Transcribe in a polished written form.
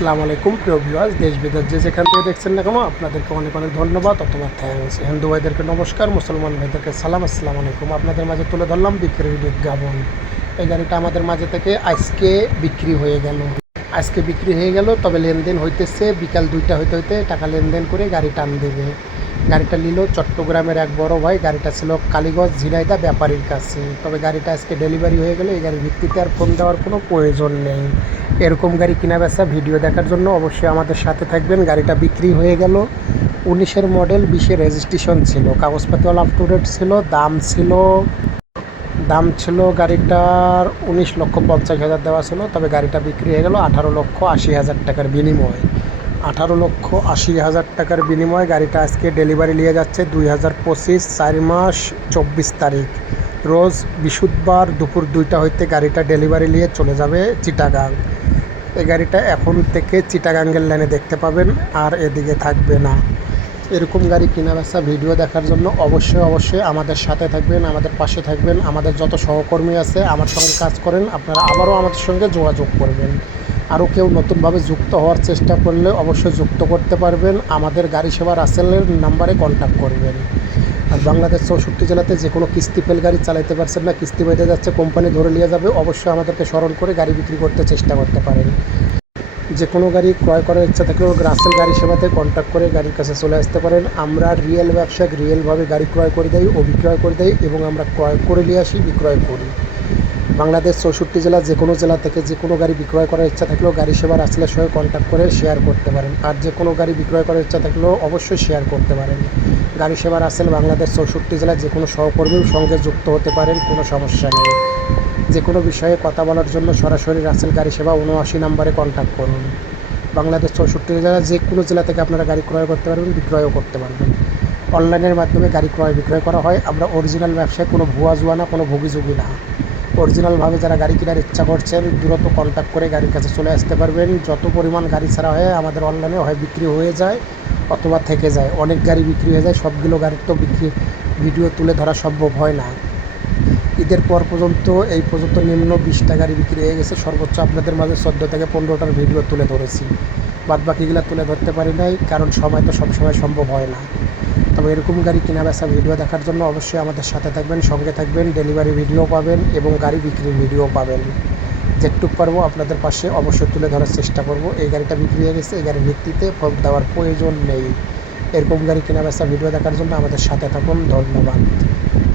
আসসালামু আলাইকুম প্রিয় ভিউয়ার্স, দেশ বিদেশ যে যেখান থেকে দেখছেন না কেন আপনাদেরকে অনেক অনেক ধন্যবাদ অথবা থ্যাঙ্কস। হিন্দু ভাইদেরকে নমস্কার, মুসলমান ভাইদেরকে সালাম, আসসালামু আলাইকুম। আপনাদের মাঝে তুলে ধরলাম বিক্রির বিজ্ঞাপন। এই গাড়িটা আমাদের মাঝে থেকে আজকে বিক্রি হয়ে গেল। তবে লেনদেন হইতেছে বিকাল 2টা হইতে হইতে টাকা লেনদেন করে গাড়ি টান দেবে। গাড়িটা নিল চট্টগ্রামের এক বড় ভাই। গাড়িটা ছিল কালীগঞ্জ ঝিনাইদহ ব্যাপারীর কাছে। তবে গাড়িটা আজকে ডেলিভারি হয়ে গেলে এই গাড়ির ভিত্তিতে আর ফোন দেওয়ার কোনো প্রয়োজন নেই। এরকম গাড়ি কেনা বেচা ভিডিও দেখার জন্য অবশ্যই আমাদের সাথে থাকবেন। গাড়িটা বিক্রি হয়ে গেল। 19-এর মডেল, 20-এর রেজিস্ট্রেশন ছিল, কাগজপাতি অল আপ টু ডেট ছিল। দাম ছিল গাড়িটার 19,50,000 দেওয়া ছিল। তবে গাড়িটা বিক্রি হয়ে গেল 18,80,000 টাকার বিনিময়ে। 18,80,000 টাকার বিনিময়ে গাড়িটা আজকে ডেলিভারি নিয়ে যাচ্ছে 2025 4 মাস 24 তারিখ রোজ বৃহস্পতিবার দুপুর 2টা হইতে গাড়িটা ডেলিভারি নিয়ে চলে যাবে চিটাগাং। এই গাড়িটা এখন থেকে চিটাগাঙ্গের লাইনে দেখতে পাবেন, আর এদিকে থাকবে না। এরকম গাড়ি কেনা বেচা ভিডিও দেখার জন্য অবশ্যই আমাদের সাথে থাকবেন, আমাদের পাশে থাকবেন। আমাদের যত সহকর্মী আছে আমার সঙ্গে কাজ করেন, আপনারা আবারও আমাদের সঙ্গে যোগাযোগ করবেন। আরও কেউ নতুনভাবে যুক্ত হওয়ার চেষ্টা করলে অবশ্যই যুক্ত করতে পারবেন। আমাদের গাড়ি সেবা রাসেলের নাম্বারে কন্ট্যাক্ট করবেন। আর বাংলাদেশ 64 জেলাতে যে কোনো কিস্তি ফেল গাড়ি চালাতে পারছেন না, কিস্তি বেঁধে যাচ্ছে, কোম্পানি ধরে নিয়ে যাবে, অবশ্যই আমাদেরকে স্মরণ করে গাড়ি বিক্রি করতে চেষ্টা করতে পারেন। যে কোনো গাড়ি ক্রয় করার ইচ্ছা থাকলেও রাসেল গাড়ি সেবাতে কন্ট্যাক্ট করে গাড়ির কাছে চলে আসতে পারেন। আমরা রিয়েল ব্যবসায়িক রিয়েলভাবে গাড়ি ক্রয় করে দেই ও বিক্রয় করে দেই, এবং আমরা ক্রয় করে নিয়ে আসি, বিক্রয় করি। বাংলাদেশ 64 জেলা যে কোনো জেলা থেকে যে কোনো গাড়ি বিক্রয় করার ইচ্ছা থাকলেও গাড়ি সেবা রাসেলের সঙ্গে কন্ট্যাক্ট করে শেয়ার করতে পারেন। আর যে কোনো গাড়ি বিক্রয় করার ইচ্ছা থাকলেও অবশ্যই শেয়ার করতে পারেন। গাড়ি সেবা রাসেল বাংলাদেশ 64 জেলার যে কোনো সহকর্মীর সঙ্গে যুক্ত হতে পারেন, কোনো সমস্যা নেই। যে কোনো বিষয়ে কথা বলার জন্য সরাসরি রাসেল গাড়ি সেবা 79 নাম্বারে কন্ট্যাক্ট করুন। বাংলাদেশ 64 জেলা যে কোনো জেলা থেকে আপনারা গাড়ি ক্রয় করতে পারবেন, বিক্রয়ও করতে পারবেন। অনলাইনের মাধ্যমে গাড়ি ক্রয় বিক্রয় করা হয়। আমরা অরিজিনাল ব্যবসায় কোনো ভুয়া জুয়া না, কোনো ভুগিঝুগি না। অরিজিনালভাবে যারা গাড়ি কেনার ইচ্ছা করছেন দ্রুত কন্ট্যাক্ট করে গাড়ির কাছে চলে আসতে পারবেন। যত পরিমাণ গাড়ি ছাড়া হয় আমাদের অনলাইনে হয় বিক্রি হয়ে যায় অথবা থেকে যায়। অনেক গাড়ি বিক্রি হয়ে যায়, সবগুলো গাড়ির তো ভিডিও তুলে ধরা সম্ভব হয় না। ঈদের পর পর্যন্ত এই পর্যন্ত নিম্ন 20টা গাড়ি বিক্রি হয়ে গেছে। সর্বোচ্চ আপনাদের মাঝে 14 থেকে 15টার ভিডিও তুলে ধরেছি। বাদবাকিগুলো তুলে ধরতে পারি নাই, কারণ সময় তো সবসময় সম্ভব হয় না। তবে এরকম গাড়ি কেনা বেচা ভিডিও দেখার জন্য অবশ্যই আমাদের সাথে থাকবেন, সঙ্গে থাকবেন। ডেলিভারি ভিডিও পাবেন এবং গাড়ি বিক্রির ভিডিও পাবেন। যেটুকু পারবো আপনাদের পাশে অবশ্যই তুলে ধরার চেষ্টা করব। এই গাড়িটা বিক্রি হয়ে গেছে, এই গাড়ির ভিত্তিতে ফোন দেওয়ার প্রয়োজন নেই। এরকম গাড়ি কেনা বেচা ভিডিও দেখার জন্য আমাদের সাথে থাকুন। ধন্যবাদ।